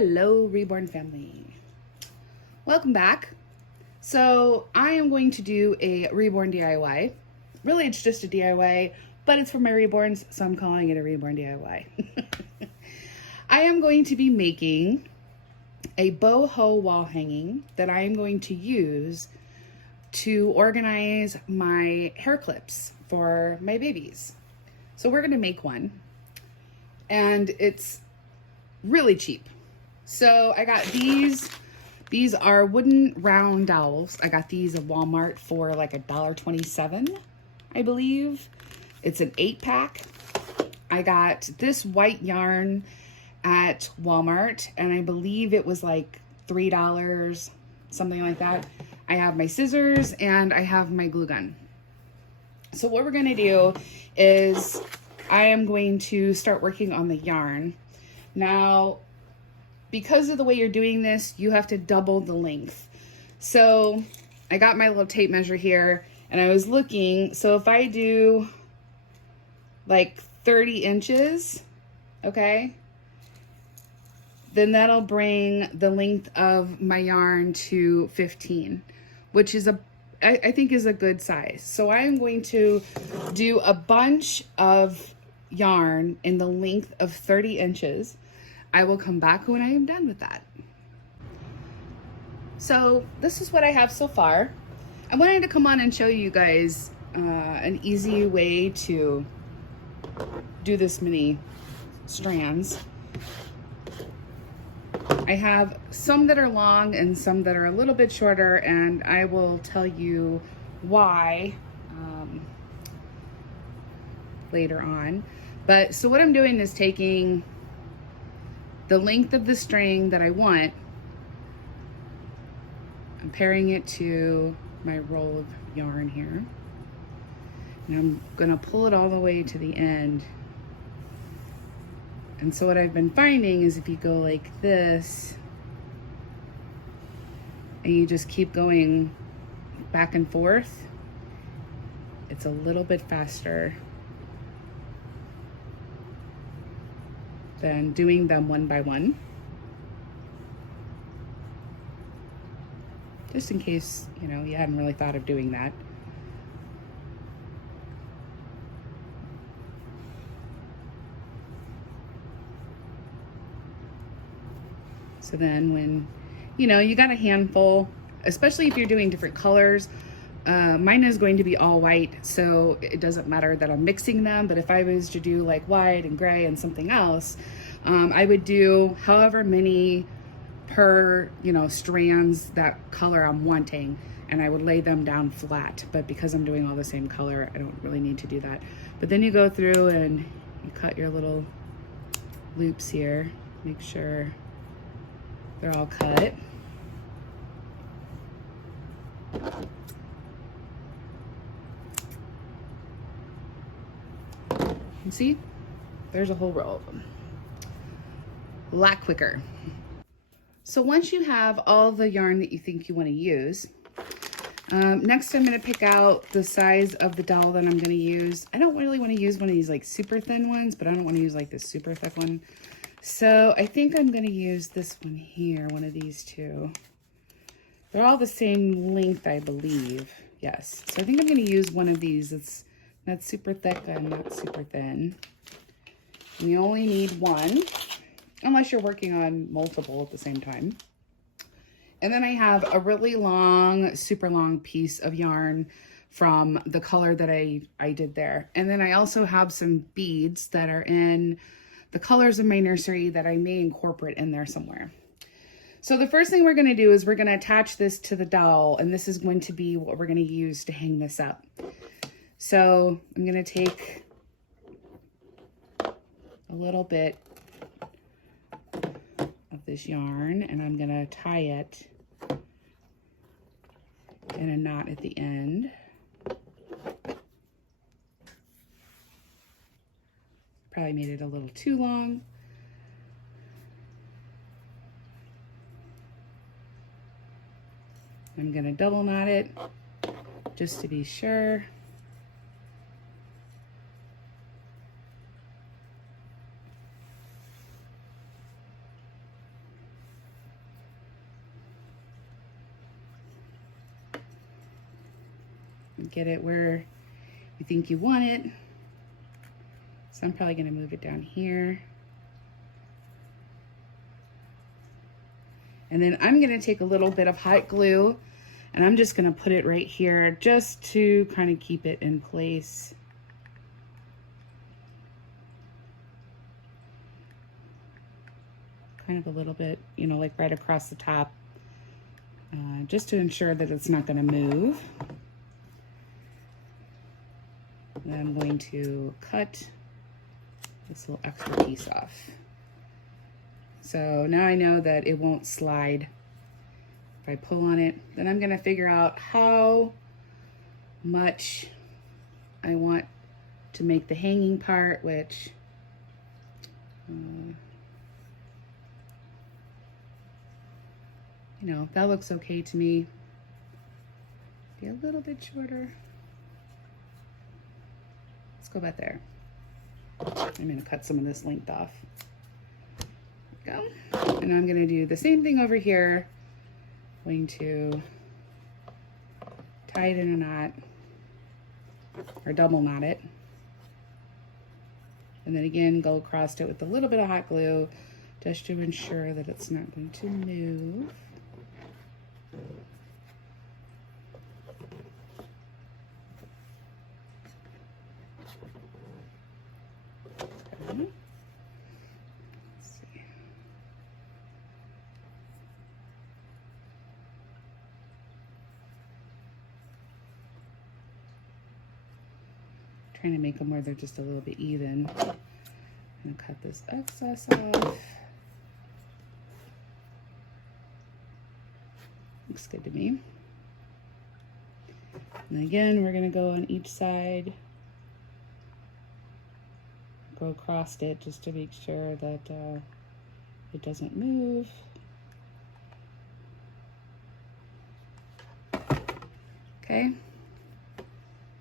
Hello, Reborn family. Welcome back. So I am going to do a Reborn DIY. Really, it's just a DIY, but it's for my Reborns, so I'm calling it a Reborn DIY. I am going to be making a boho wall hanging that I am going to use to organize my hair clips for my babies. So we're going to make one, and it's really cheap. So I got these. These are wooden round dowels. I got these at Walmart for like $1.27, I believe. It's an 8-pack. I got this white yarn at Walmart, and I believe it was like $3, something like that. I have my scissors and I have my glue gun. So what we're gonna do is I am going to start working on the yarn. Now, because of the way you're doing this, you have to double the length. So I got my little tape measure here and I was looking. So if I do like 30 inches, okay, then that'll bring the length of my yarn to 15, which is I think is a good size. So I am going to do a bunch of yarn in the length of 30 inches. I will come back when I am done with that. So this is what I have so far. I wanted to come on and show you guys an easy way to do this many strands. I have some that are long and some that are a little bit shorter, and I will tell you why later on. But so what I'm doing is taking the length of the string that I want, I'm pairing it to my roll of yarn here, and I'm gonna pull it all the way to the end. And so what I've been finding is if you go like this and you just keep going back and forth, it's a little bit faster than doing them one by one. Just in case, you know, you hadn't really thought of doing that. So then when, you know, you got a handful, especially if you're doing different colors, mine is going to be all white, so it doesn't matter that I'm mixing them. But if I was to do like white and gray and something else, I would do however many per, you know, strands that color I'm wanting, and I would lay them down flat. But because I'm doing all the same color, I don't really need to do that. But then you go through and you cut your little loops here, make sure they're all cut. And see, there's a whole row of them. A lot quicker. So once you have all the yarn that you think you want to use, next I'm going to pick out the size of the dowel that I'm going to use. I don't really want to use one of these like super thin ones, but I don't want to use like this super thick one. So I think I'm going to use this one here, one of these two. They're all the same length, I believe. Yes. So I think I'm going to use one of these. It's not super thick and not super thin. And you only need one, unless you're working on multiple at the same time. And then I have a really long, super long piece of yarn from the color that I did there. And then I also have some beads that are in the colors of my nursery that I may incorporate in there somewhere. So the first thing we're going to do is we're going to attach this to the dowel, and this is going to be what we're going to use to hang this up. So I'm going to take a little bit of this yarn and I'm going to tie it in a knot at the end. Probably made it a little too long. I'm going to double knot it just to be sure. get it where you think you want it. So I'm probably gonna move it down here. And then I'm gonna take a little bit of hot glue and I'm just gonna put it right here just to kind of keep it in place. Kind of a little bit, you know, like right across the top, just to ensure that it's not gonna move. And then I'm going to cut this little extra piece off. So now I know that it won't slide if I pull on it. Then I'm gonna figure out how much I want to make the hanging part, which you know, that looks okay to me. Be a little bit shorter. Let's go about there. I'm gonna cut some of this length off. Go. And I'm gonna do the same thing over here. Going to tie it in a knot, or double knot it. And then again, go across it with a little bit of hot glue just to ensure that it's not going to move. Okay. Let's see. Trying to make them where they're just a little bit even. I'm gonna cut this excess off. Looks good to me. And again, we're gonna go on each side. Go across it just to make sure that it doesn't move. Okay.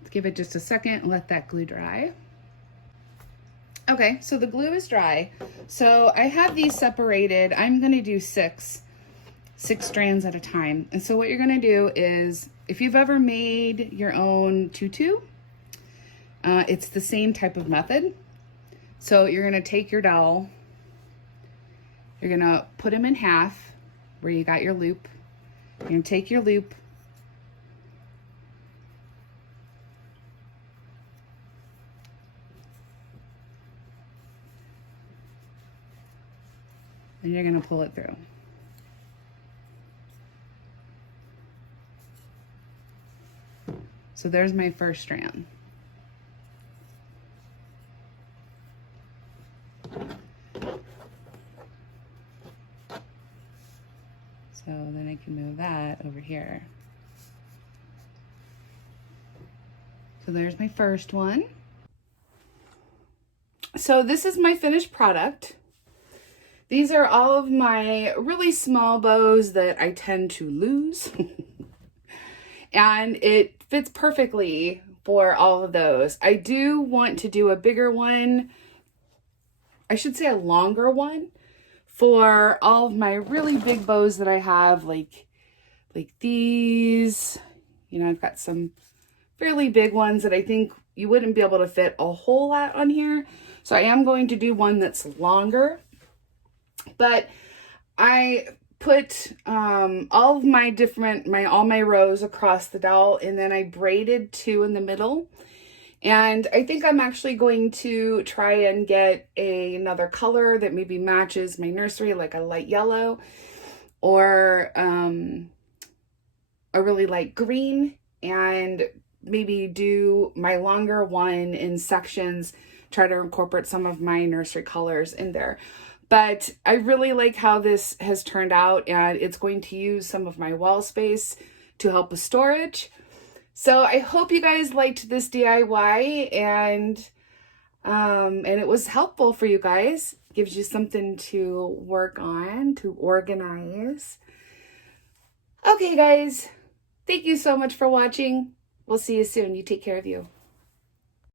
Let's give it just a second and let that glue dry. Okay, so the glue is dry. So I have these separated. I'm gonna do six strands at a time. And so what you're gonna do is, if you've ever made your own tutu, it's the same type of method. So you're gonna take your dowel, you're gonna put them in half where you got your loop. You're gonna take your loop, and you're gonna pull it through. So there's my first strand. So then I can move that over here. So there's my first one. So this is my finished product. These are all of my really small bows that I tend to lose. And it fits perfectly for all of those. I do want to do a bigger one. I should say a longer one for all of my really big bows that I have, like these. You know, I've got some fairly big ones that I think you wouldn't be able to fit a whole lot on here. So I am going to do one that's longer. But I put all of my all my rows across the dowel, and then I braided 2 in the middle. And I think I'm actually going to try and get another color that maybe matches my nursery, like a light yellow or a really light green, and maybe do my longer one in sections, try to incorporate some of my nursery colors in there. But I really like how this has turned out, and it's going to use some of my wall space to help with storage. So I hope you guys liked this DIY, and it was helpful for you guys. Gives you something to work on, to organize. Okay, guys, thank you so much for watching. We'll see you soon. You take care of you.